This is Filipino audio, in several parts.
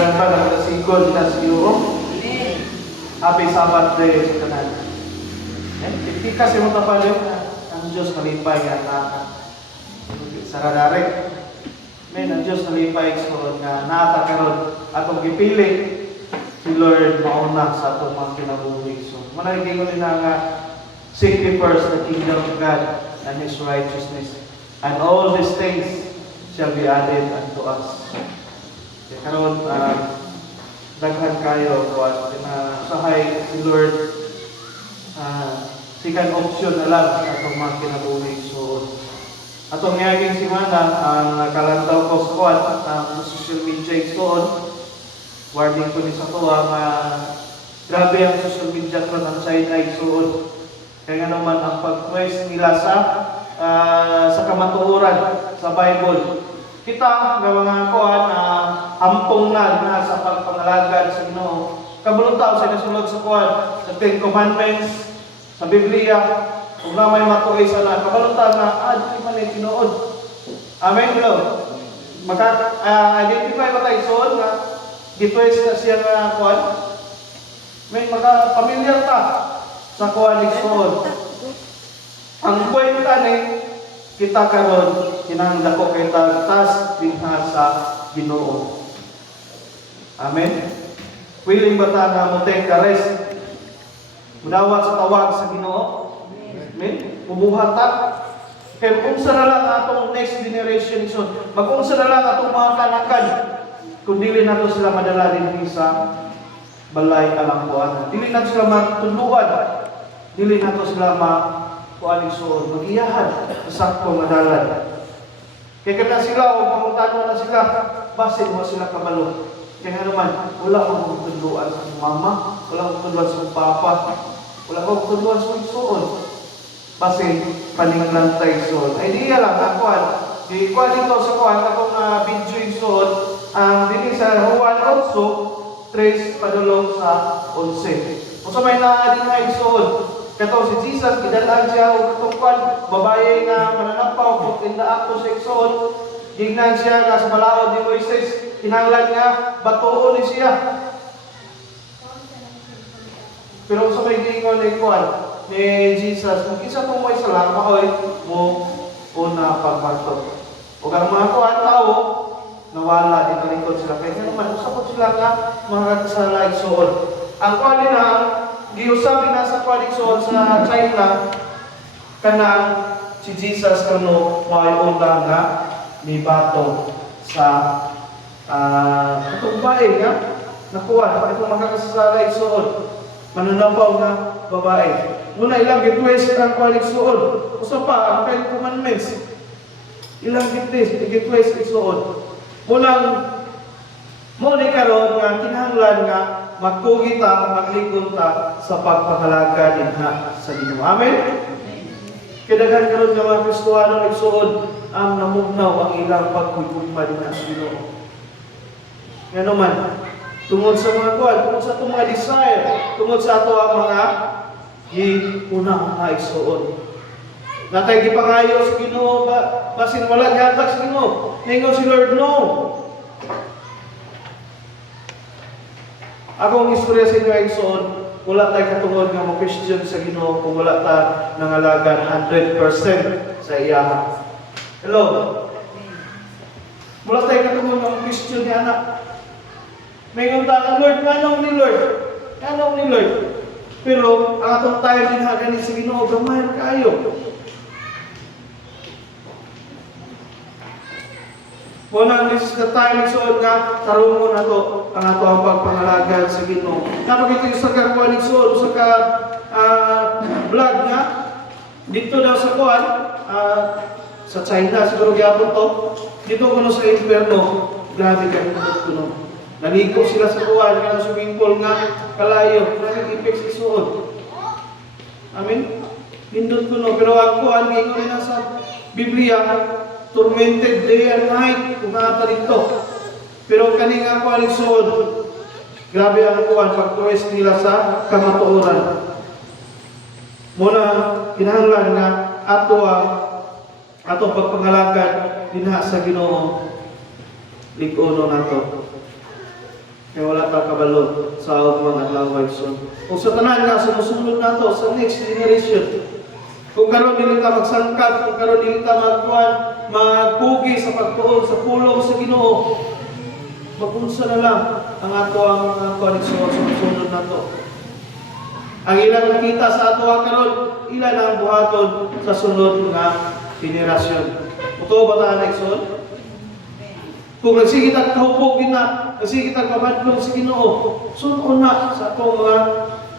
Kailangan pa ng kasigod na siguro. Happy Sabbath day sa kanan. Hindi kasi mo tapalin ang Diyos malipay nga nata. Saradarik. Ang Diyos malipay nga nata karon atong gipili si Lord mauna sa atong mga kinabuhi. So, managiging ko rin nga seek ye first the kingdom of God and His righteousness, and all these things shall be added unto us. Kaya karon, daghan kayo at sahay si Lord, second option na lang sa atong mga kinabuhi. So, atong ngayaging simana, ang nakalantaw ko sa kuwan, sa social media ikoon, warning ko ni sa tuwa, grabe ang social media ko ng China ikoon. Kaya nga naman ang pag-quest nila sa kamatuoran sa Bible. Kita nga mga kuhan ampong na sa pagpangalagad sa Ginoo. Kabulutaw sa nasulod sa kuhan sa Ten Commandments sa Biblia, kung na may matuoy sa na kabulutaw na di man ay tinuod. Amen, Lord. Maka-identify ba tayo soon nga gitwes na siya nga kuhan? May maka-familiar ta sa kuhan igsoon. Ang kwenta ni kita karon kinahanglan kay tas dinha sa Ginoo. Amen. Willing ba ta na mo take a rest? Mudawat sa tawag sa Ginoo. Amen. Mubuhat ta. Kaya kung sa na lang atong next generation son, magkung sa na lang atong mga kanakan, kung dili nato sila madala din sa balay kalangkuan. Dili nato sila matuluan. Dili nato sila kuaning suod, mag-iyahan sa saktong madalan. Kaya kada sila, o pangutano na sila, basin mo sila kabalo. Kaya naman, wala akong tutuluan sa mama, wala akong tutuluan sa papa, wala akong tutuluan sa suod. Basin, paninglantay suod. Ay, di lang, nakuan. Kuan dito sa kuan, akong video yung suod, dini sa Juan 8, 3 padulong sa 11. Kung sa may naadin nga yung suod, kato si Jesus, gidalaan siya o katungkwan, babae nga mananampaw, kung tinda ako sa iksoon, gignan siya nga sa malaod ni Moises, kinanglan nga, batuon ni siya. Pero sa may gingon ni Kwan, ni Jesus, kung isa kong may salang, makoy mo una pagbato. O ang mga Kwan tao, nawala, italikod sila. Kaya naman, usapot sila nga, mga kasala iksoon. Ang Kwan din na, giusabi na sa koalisyon sa China kanang si Jesus kano may undang nga ni bato sa itong bae nga nakuha pa itong makakasasala igsuon mananampaw nga babae. Muna ilang gitwes ang koalisyon. Usa pa ang Ten Commandments. Ilang gitwes igsuon. Munang mo ni karon nga kinahanglan nga magkugi ta, magligon ta sa pagpangalaga dinha sa Ginoo. Amen. Kadagan karon nga mga Kristohano igsuon ang namugnaw ang ilang pagkuypa dinha sa Ginoo. Nga naman tungod sa mga kuwan, tungod sa itong mga desire, tungod sa ato ang mga giunang mga igsuon. Natay gipangayo sa Ginoo basin wala gihatag sa Ginoo. Ningon si Lord no. Akong istorya sa inyo ay soon, wala tayo katungod nga mo-Christian sa Ginoo kung wala ta nangalagan 100% sa iyaha. Hello? Wala tayo katungod nga mo-Christian ni anak. May ngunta Lord, anong ni Lord? Anong ni Lord? Pero ang atong tayo din haganin sa Ginoo, gamay kayo. Muna, this is the time so nga tarungo na to ang ato ang pagpangalagad sa Ginoo. Kapag ito sa kakuan igsoon sa ka vlog nga dito daw sa kuan sa China siguro gyapon to. Dito kuno sa impierno, grabe ka kuno. Naligo sila sa kuan nga swimming pool nga kalayo, grabe effects igsoon. Amen. Nindot kuno pero ang kuan gingon na sa Biblia tormented day and night kung nata dito. Pero kani nga kuan igsoon, grabe ang kuan pagtuwes nila sa kamatuoran. Muna kinahanglan nga ato pagpangalagad dinha sa Ginoo lig-uno nato. Kaya wala ta kabalo sa mga adlaw igsoon. Kung sa tanan nga sumusunod nato sa next generation, kung karon dili ta magsangkat, kung karon dili ta magpugi sa pagtuon sa pulong sa Ginoo, magunsa na lang ang ato ang koneksyon sa sumusunod nato. Ang ilang nakita sa ato karon, ilan ang buhaton sa sunod nga henerasyon. Uto ba ta na igsoon? Kung nagsigit ang kahupog na, nagsigit ang pamadlong sa Ginoo, sunon na sa atong mga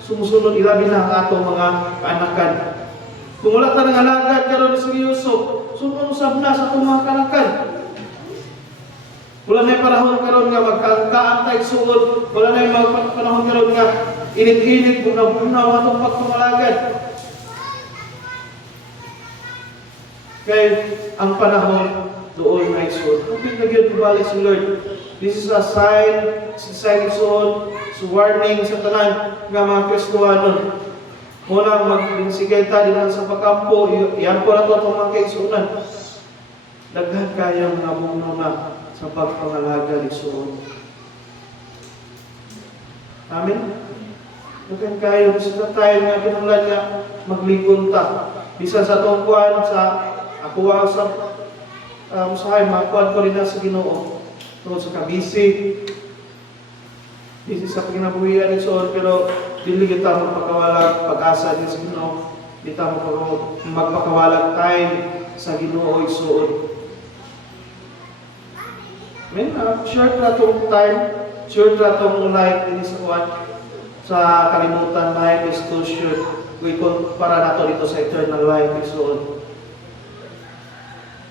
sumusunod, ilabi na ang atong mga kaanakan. Kung wala ka ng alagad karon ni seryoso, sunon usab na sa atong mga kaanakan. Wala na panahon karon nga magkaantay suod, wala na panahon karon nga init-init kung nabunaw atong pagpamalagad. Kaya ang panahon doon ay suod. Kapit na gyud balik si Lord. This is a sign suod, so warning sa tanan nga mga Kristohanon. Muna magsigay ta din sa pagkampo, iyan po na ito itong mga kaisunan. Daghan kayang nabuno na sa pagpangalaga ni suod. Amen? Daghan kayo, sa tayo nga kinanglan nga magligon ta. Bisan sa itong kuwan, sa akuha sa usahay, makuhan ko rin na sa Ginoo. Tungkol sa kabisi sa pagkinabuhian ni Soon, pero dili kita magpakawalag pag-asa ni sa Ginoo. Di ta magpakawalag time sa Ginoo Soon. Amen? Short na itong time, short na itong life din sa kuwan. Sa kalimutan, life is too short. Kung para na ito dito sa eternal life ni Soon.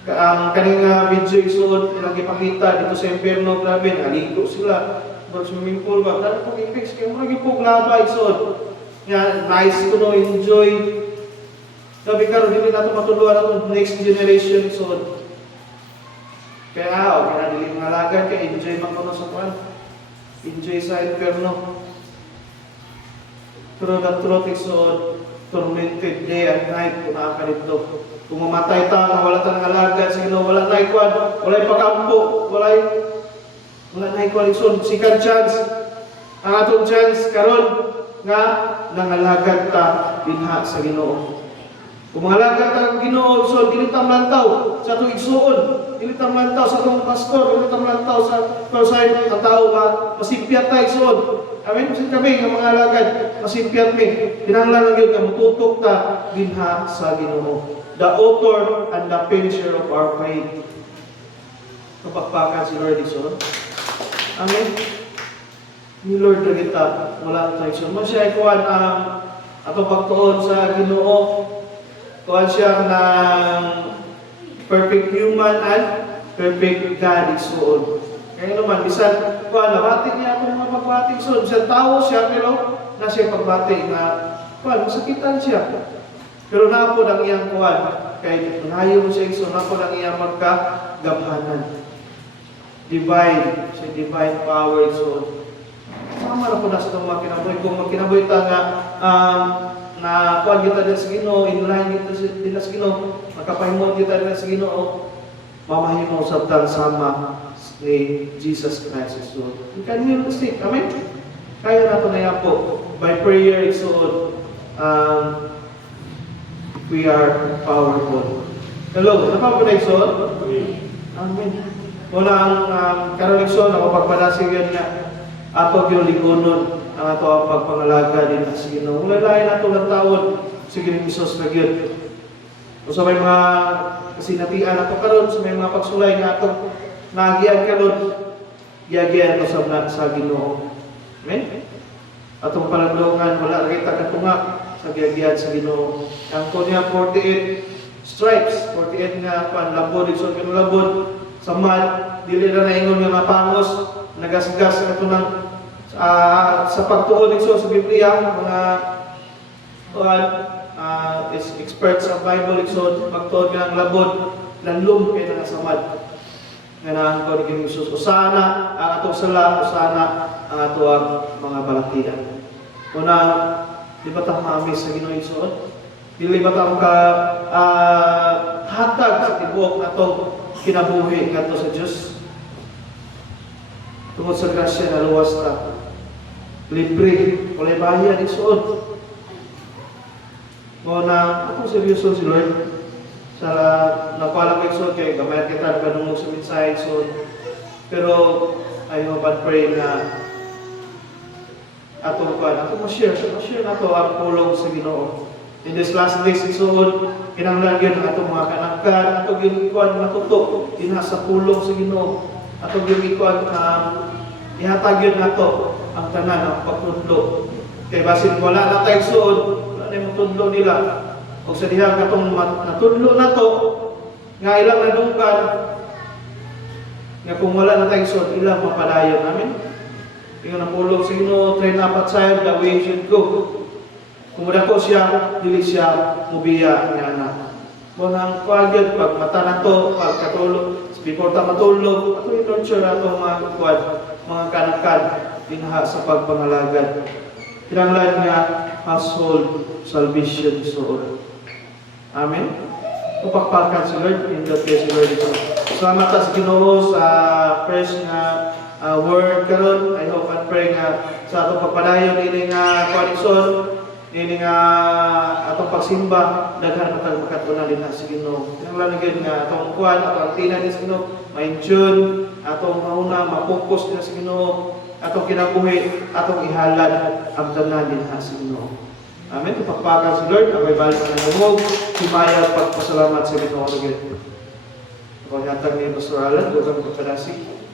Ang kaning video isuod ilang ipakita dito sa impierno, grabe, naligo sila. But swimming pool ba? Dahil pag i-fix kayo, marami po glaba isuod. Yan, nice to know, enjoy. Sabi ka rin, hindi natin matuluan ang next generation isuod. Kaya, okay na dili mga lagad, kaya enjoy man ko sa kwan. Enjoy sa impierno. Pero the truth isuod, tormented day and night kung nakaka dito. Kung mamatay ta, wala tang alaga, sino wala na ikwan, wala ipakampo, wala na ikwan isun. Second chance, ang atong chance karon nga nangalagad ta dinha sa Ginoo. Kung mangalagad ta sa Ginoo, isun, dili ta malantaw sa atong igsuon, dili ta malantaw sa atong pastor, dili ta malantaw sa ang tao ba masipyat ta igsuon. Amen. Sin kami nga mga alagad, masipyat mi. Kinahanglan lang gyud nga mututok ta dinha sa Ginoo. The author and the finisher of our faith. Kapakpakan si Lord ison. Amen. Ni Lord na kita, wala tayo ison. Siya ay kuhan ang atong pagtuon sa Ginoo. Kuhan siya ng perfect human and perfect God ison. Kaya naman, bisan kuhan, nabati niya atong mga pagbati ison. Bisan tao siya, pero na siya pagbati na kuhan, masakitan siya. Pero napod ang iyang kuwan, kay nahayo siya iso, napod ang iyang magkagabhanan. Divine, siya divine power iso. Sama na po na sa itong mga kinabuhi. Kung magkinabuhi ta nga, na kuwan kita din sa Ginoo, inulahin kita din sa Ginoo, makapahimot kita din sa Ginoo, mamahimo sa tang sama ni Jesus Christ iso. You can heal the sick. Amen? Kaya na ito na yan po. By prayer iso, we are powerful. Hello, napapanagson? Amen. Muna ang karonigson, ako pagpadasig yan nga, ato yung ligunon, ang ato ang pagpangalaga din sa Ginoo. Mula lain ato ng taon, sige ng Isos na yun. O sa may mga kasinatian ato karon, sa may mga pagsulay nga ato, nagiyan karon, giyagiyan ko sa Ginoo. Amen? Atong palandungan, wala kita katunga, sa giyagiyan sa Ginoo. Ang kunya 48 stripes, 48 nga panlabod, igsoon kinulabod sa mad, dili na naingon nga mapangos, nagasgas ato ng sa pagtuon igsoon sa Biblia, mga experts sa Bible igsoon, pagtuon nga ng labod, lanlum kay nga sa mad. Nga nang ko ni Jesus, usana ang atong sala, usana ang atong mga balatian. Una, di ba tayo maamis sa Ginoo igsoon? Dili ba tayo hatag sa tibuok na itong kinabuhi nga sa Diyos? Tungod sa grasya na luwas ta. Libre, walay bayan isuod. Mo na ako seryoso si Lord. Sa nakuha ko isuod kay gamay kita kanung sa mensahe isuod. Pero I hope and pray na ato ma-share nato ang pulong sa Ginoo. In this last days isuod, kinahanglan gyud ang atong mga kanangkan, ato gyud ikuan matuto dinha sa pulong sa Ginoo. Ato gyud ikuan ihatag gyud nato ang tanan ng pagtudlo. Kay basin wala na tay suod, wala na yung tudlo nila. O sa diha katong natudlo nato nga ilang nadungkan nga kung wala na tay suod, ilang mapadayon namin. Ingon ang pulong sa Ginoo, train up at side, the way should go. Kung ko siya, dili siya mubiya niya na. Mo nang kuagyod pag mata na to, pag katulog, before ta matulog, ato i-nurture ato mga kuad, mga kanakad dinha sa pagpangalagad. Kinahanglan nga household salvation suod. Amen. Upakpakan si Lord, indot kay si Lord ito. Salamat sa Ginoo sa first nga word karon. I hope and pray nga sa atong pagpadayon ini nga kuanison, ini nga atong pagsimba daghan matag makatuna dinha sa Ginoo. Kinahanglan gyud nga atong kuan atong tinan sa Ginoo, ma-tune atong mauna ma-focus dinha sa Ginoo, atong kinabuhi atong ihalad ang tanan dinha sa Ginoo. Amen. Tupakpakan si Lord, abay balik na nangungog, himaya pagpasalamat sa Ginoo gyud. Ako yatag ni Pastor Alan, doon ang pagkadasig.